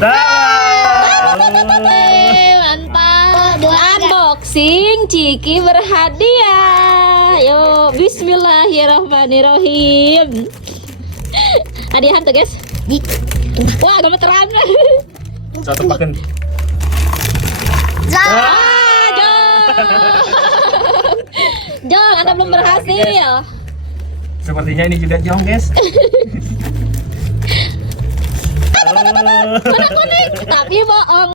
Mantap. Unboxing Ciki berhadiah. Yo, bismillahirrahmanirrahim. Hadiahan tuh, guys. Wah, gemeteran. Saya tepakan. Jong, Anda belum berhasil. Sepertinya ini juga Jong, guys. Kuning, tapi bohong.